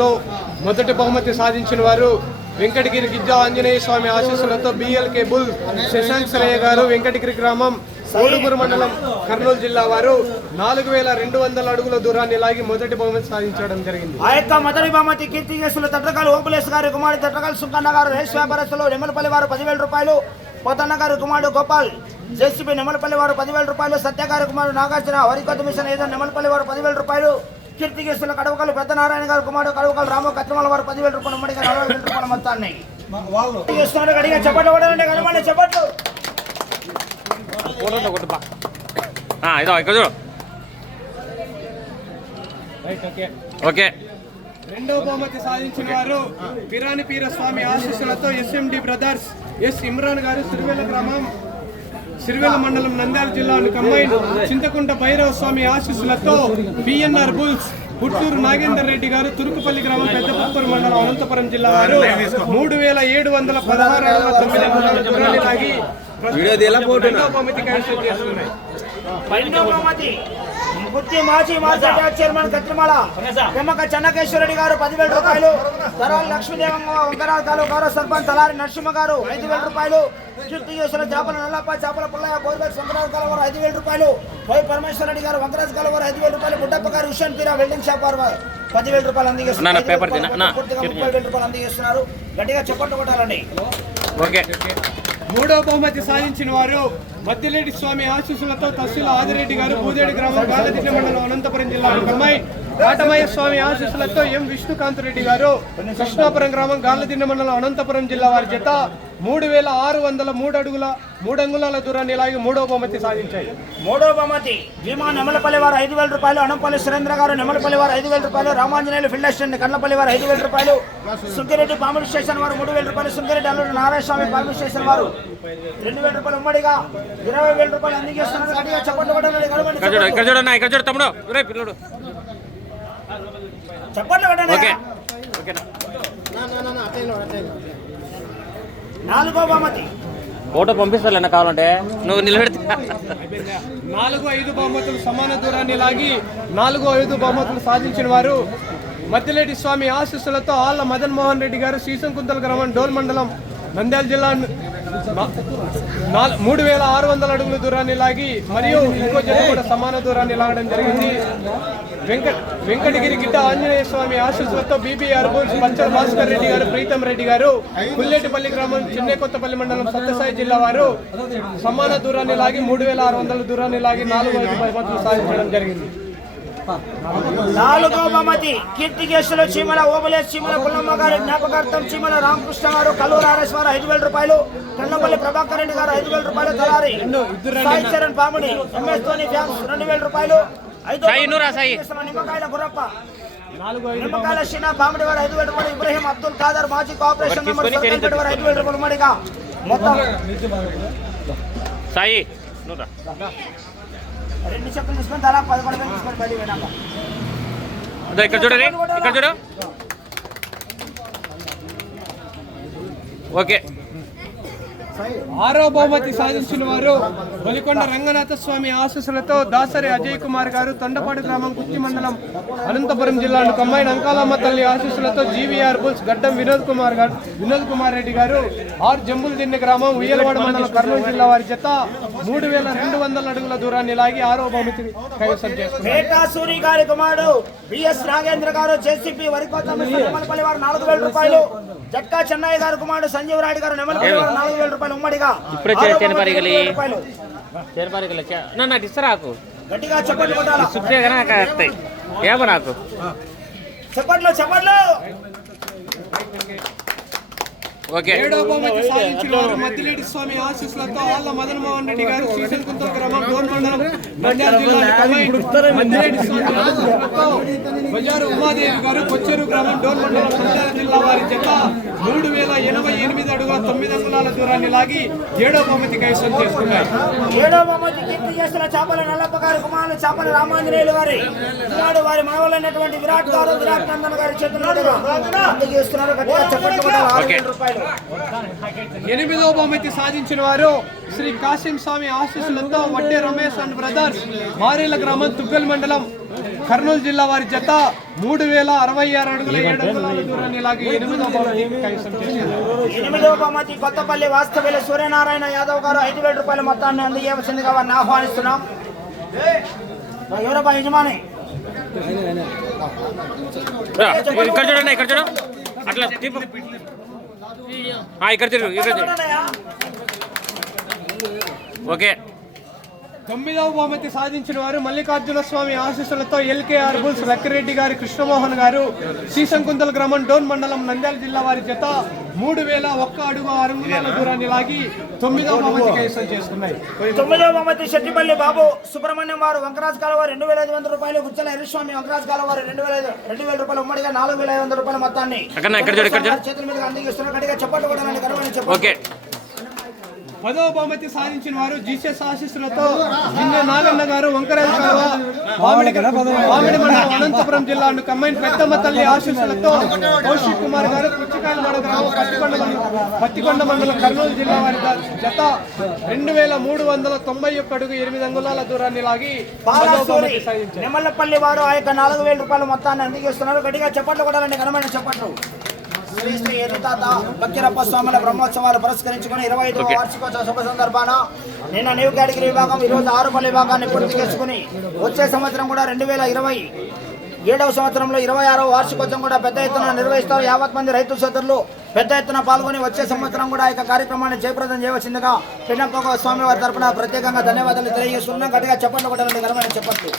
లో మొదటి బహుమతి సాధించిన వారు వెంకటగిరి గిజ్జా ఆంజనేయ స్వామి ఆశీస్సులతో బిఎల్కే బుల్ శశాంక్ శ్రేయ గారు వెంకటగిరి గ్రామం కోడుమూరు మండలం కర్నూలు జిల్లా వారు 4200 అడుగుల దూరాన్ని లాగి మొదటి బహుమతి సాధించడం జరిగింది. ఆ యొక్క మొదటి బహుమతి కీర్తి కేసులు తట్రకాలు ఓపులేశ్ గారి కుమారుడు తట్రకాలు సుంకన్న గారు రేస్ వ్యాపారస్తులు నిమ్మలపల్లి వారు 10,000 రూపాయలు, పోతన్న గారి కుమారుడు గోపాల్ జేసీబీ నిమ్మలపల్లి వారు 10,000 రూపాయలు, సత్య గారి కుమారుడు నాగార్జున వరికొత్త మిషన్ ఏదో నిమ్మలపల్లి వారు 10,000 రూపాయలు, కీర్తి కేసుల కడవకలు పెద్ద నారాయణ గారు కుమారుడు కడవకలు రాము కత్తిమల వారు 10,000 రూపాయలు, ఉమ్మడిగా 40,000 రూపాయల మొత్తాన్ని చేస్తున్నారు. గడిగా చెప్పట్లు కూడా కనుమని చెప్పట్లు రెండవ బహుమతి సాధించిన వారు పిరాని పీరస్వామి ఆశీస్సులతో ఎస్ఎండి బ్రదర్స్ ఎస్ ఇమ్రాన్ గారు సిరివెల్ల గ్రామం సిరివెల్ల మండలం నంద్యాల జిల్లాను కంబైన్ చింతకుంట భైరవ స్వామి ఆశీస్సులతో బిఎన్ఆర్ బుల్స్ పుట్టూరు నాగేందర్ రెడ్డి గారు తురుకుపల్లి గ్రామం పెద్దపుత్తూరు మండలం అనంతపురం జిల్లా వారు 3716 అడుగుల 9 అంగుళాల దూరాన్ని లాగి రెండవ బహుమతి కైవసం చేస్తున్నాయి. గుత్తి మాజీ మార్కెట్ చైర్మన్ కత్రిమాల పెమ్మక చెన్నకేశ్వరరెడ్డి గారు 10,000 రూపాయలు, ధరాల లక్ష్మీదేవమ్మ వంకరాల తాలూకా సర్పంచ్ తలారి నరసింహ గారు 5,000 రూపాయలు, కీర్తి కేసుల చేపల నల్లప్ప చేపల పుల్లయ్య గోరుబేట్ శంకరాల కలవారు 5,000 రూపాయలు, వై పరమేశ్వర రెడ్డి గారు వంకరాజ్ కలవారు 5,000 రూపాయలు, బుడ్డప్ప గారు హుషన్ పీరా వెల్డింగ్ షాప్ వారు 10,000 రూపాయలు అందజేస్తున్నారు. 30,000 రూపాయలు అందజేస్తున్నారు. గట్టిగా చెప్పట్లు కొట్టాలండి. మూడవ బహుమతి సాధించిన వారు మద్దిరెడ్డి స్వామి ఆశీస్సులతో తహసీల్ ఆదిరెడ్డి గారు పూదేడి గ్రామం గాలదిన్న మండలం అనంతపురం జిల్లా అమ్మాయి కాటమయ్య స్వామి ఆశీస్సులతో ఎం విష్ణుకాంత్ రెడ్డి గారు కృష్ణాపురం గ్రామం గాలదిన్న మండలం అనంతపురం జిల్లా వారి చేత 3603 అడుగుల 3 అంగుళాల దూరాన్ని లాగి మూడవ బహుమతి సాధించాయి. మూడవ బహుమతి భీమా నెమలపల్లి వారు 5,000 రూపాయలు, అనంపల్లి సురేంద్ర గారు నెమలపల్లి వారు 5,000 రూపాయలు, రామాంజనేయులు ఫీల్డ్ అసిస్టెంట్ కన్నపల్లి వారు 5,000 రూపాయలు, సుంకిరెడ్డి పాముల స్టేషన్ వారు 3,000 రూపాయలు, సుంకిరెడ్డి అల్లుడు నారాయణ స్వామి పాముల స్టేషన్ వారు 2,000 రూపాయలు, ఉమ్మడిగా 20,000 రూపాయలు అందజేస్తున్నారు. గట్టిగా చెప్పట్లు కొట్టాలి. చెప్పట్లు కొట్టండి. నాలుగో బహుమతి ఫోటో పంపిస్తాను కావాలంటే నువ్వు నిలబెడితే 4-5 బహుమతులు సమాన దూరాన్ని లాగి 4-5 బహుమతులు సాధించిన వారు మద్దిరెడ్డి స్వామి ఆశీస్సులతో ఆళ్ల మదన్ మోహన్ రెడ్డి గారు శ్రీశంకుంతల గ్రామం డోల్ మండలం నంద్యాల జిల్లా 3600 అడుగుల దూరాన్ని లాగి మరియు ఇంకో జత కూడా సమాన దూరాన్ని లాగడం జరిగింది. వెంకటగిరి గిడ్డ ఆంజనేయ స్వామి ఆశీస్సులతో బీబీఆర్ బుల్స్ పంచల భాస్కర్ రెడ్డి గారు ప్రీతం రెడ్డి గారు పుల్లేటిపల్లి గ్రామం చిన్నకొత్తపల్లి మండలం సత్యసాయి జిల్లా వారు సమాన దూరాన్ని లాగి 3600 దూరాన్ని లాగి 4-5 బహుమతులు సాధించడం జరిగింది. నాలుగో బహుమతి కీర్తి కేసులు చీమల ఓబులేశ్ చీమల పుల్లమ్మ గారి జ్ఞాపకార్థం చీమల రామకృష్ణ గారు కల్లూరు ఆర్ఎస్ వారు 5,000 రూపాయలు, కన్నపల్లి ప్రభాకర్ రెడ్డి గారు 5,000 రూపాయలు, తలారి సాయి చరణ్ పాముని ఎంఎస్ ధోని ఫ్యాన్స్ 2,000 రూపాయలు, నిమ్మకాయల గుర్రప్ప నిమ్మకాయల షీనా పాముడి వారు 5,000 రూపాయలు, ఇబ్రహీం అబ్దుల్ ఖాదర్ మాజీ కోఆపరేషన్ మెంబర్ వారు 5,000 రూపాయలు, ఉమ్మడిగా మొత్తం సాయి 2 చెప్పులు తీసుకొని తలా 11,000 తీసుకొని బయట పోయినాక ఇక్కడ చూడండి. ఇక్కడ చూడు. ఓకే. ఆరో బహుమతి సాధించిన వారు బలికొండ రంగనాథ స్వామి ఆశీస్సులతో దాసరి అజయ్ కుమార్ గారు తొండపాడు గ్రామం కుర్తి మండలం అనంతపురం జిల్లాను కంబైన్ అంకాలమ్మ తల్లి ఆశీస్సులతో జీవీఆర్ బుల్స్ గడ్డం వినోద్ కుమార్ రెడ్డి గారు ఆర్ జంబుల్ దిన్నె గ్రామం ఉయ్యలవాడ మండలం కర్నూలు జిల్లా వారి చేత 3200 అడుగుల దూరాన్ని లాగి ఆరో బహుమతి కైవసం చేస్తున్నారు. సూరి గారి కుమారుడు బిఎస్ నాగేంద్ర గారు జేసీపీ వరికోత నెమలపల్లి వారు 4,000 రూపాయలు, జట్కా చెన్నయ్య గారు కుమారుడు సంజీవ్ రాయుడు గారు నెమలపల్లి వారు 4,000 రూపాయలు, ఉమ్మడిగా ఇప్పుడే నాకు ఇస్తారాకు గట్టిగా చెప్పట్లు కొట్టాలి. ఏమో నాకు చెప్పట్లు. ఏడో బహుమతి సాధించిన వారు మద్దిరెడ్డి స్వామి ఆశీస్సులతో ఆళ్ల మదన్ మోహన్ రెడ్డి గారు శ్రీశంకుంతల గ్రామం డోన్ మండలం నంద్యాల జిల్లా మద్దిరెడ్డి స్వామి ఆశీస్సులతో బజారు ఉమాదేవి గారు కొచ్చేరు గ్రామం డోన్ మండలం నంద్యాల జిల్లా వారి చేత 3088 అడుగుల 9 అంగుళాల దూరాన్ని లాగి ఏడో బహుమతి కైవసం చేసుకున్నారు. ఏడో బహుమతి కీర్తి చేస్తున్న చేపల నల్లప్ప గారి కుమారులు చేపల రామాంజనేయులు గారి కుమారుడు వారి మనవలైనటువంటి విరాట్ నందన్ గారి చేతుల్లో అందజేస్తున్నారు. గట్టిగా చెప్పట్లు కొట్టాలి. 6,000 రూపాయలు. 8వ బహుమతి సాధించిన వారు శ్రీ కాసిం స్వామి ఆశీస్సులతో వడ్డే రమేష్ అండ్ బ్రదర్స్ మారేల గ్రామం తుగ్గల్ మండలం కర్నూలు జిల్లా వారి జత 3066 అడుగుల 7 అంగుళాల దూరాన్ని లాగి 8వ బహుమతి కైవసం చేసుకున్నారు. 8వ బహుమతి కొత్తపల్లి వాస్తవ్యులు సూర్యనారాయణ యాదవ్ గారు 5,000 రూపాయల మొత్తాన్ని అందజేయవలసిందిగా వారిని ఆహ్వానిస్తున్నాం. ఎవరబ్బా యజమాని? ఇక్కడ చూడండి, ఇక్కడ చూడు, అట్లా తిప్పు. ఇక్కడ తిరుగు, ఇక్కడ తిరుగు. ఓకే. 9వ బహుమతి సాధించిన వారు మల్లికార్జున స్వామి ఆశీస్సులతో ఎల్కేఆర్ బుల్స్ లక్కిరెడ్డి గారి కృష్ణమోహన్ గారు శ్రీశంకుంతల గ్రామం డోన్ మండలం నంద్యాల జిల్లా వారి జత 3001 అడుగు 6 అంగుళాల దూరాన్ని లాగి 9వ బహుమతి కైవసం చేసుకున్నాయి. 9వ బహుమతి శెట్టిపల్లి బాబు సుబ్రహ్మణ్యం వారు వంకరాజ్ కాల వారు 2,500 రూపాయలు, గుచ్చల ఎర్రస్వామి వంకరాజ్ కాల వారు 2,000 రూపాయలు, ఉమ్మడిగా 4,500 రూపాయల మొత్తాన్ని చేతుల మీద అందిస్తున్నారు. గట్టిగా చెప్పట్లు కూడా ఓకే. 10వ బహుమతి సాధించిన వారు జీసస్ ఆశీస్సులతో జిన్నె నాగన్న గారు వంకరాజు కాలువ మామిడి మండలం అనంతపురం జిల్లా కమ్మైన్ పెద్దమ్మ తల్లి ఆశీస్సులతో కౌశిక్ కుమార్ గారు పుచ్చికాయలమాడ గ్రామం పత్తికొండ మండలం కర్నూలు జిల్లా వారి జత 2,391 అడుగు 8 అంగుళాల దూరాన్ని లాగి 10వ బహుమతి సాధించారు. నిమ్మలపల్లి వారు ఆ యొక్క 4,000 రూపాయల మొత్తాన్ని అందజేస్తున్నారు. గట్టిగా చెప్పట్లు కూడా ఘనమైన చెప్పట్లు. శ్రీ శ్రీ ఎదుతాత బక్కిరప్ప స్వాముల బ్రహ్మోత్సవాలు పురస్కరించుకుని 25వ వార్షికోత్సవ శుభ సందర్భాన నిన్న న్యూ కేటగిరీ విభాగం, ఈరోజు ఆరుపల్లి విభాగాన్ని పూర్తి చేసుకుని వచ్చే సంవత్సరం కూడా 2027వ సంవత్సరంలో 26వ వార్షికోత్సవం కూడా పెద్ద ఎత్తున నిర్వహిస్తారు. 50 మంది రైతు సోదరులు పెద్ద ఎత్తున పాల్గొని వచ్చే సంవత్సరం కూడా ఈ కార్యక్రమాన్ని జయప్రదం చేయవలసిందిగా పిన్నప్ప స్వామి వారి తరఫున ప్రత్యేకంగా ధన్యవాదాలు తెలియజేస్తున్నాం. గట్టిగా చెప్పట్లు కూడా ఘనమైన చెప్పట్లు.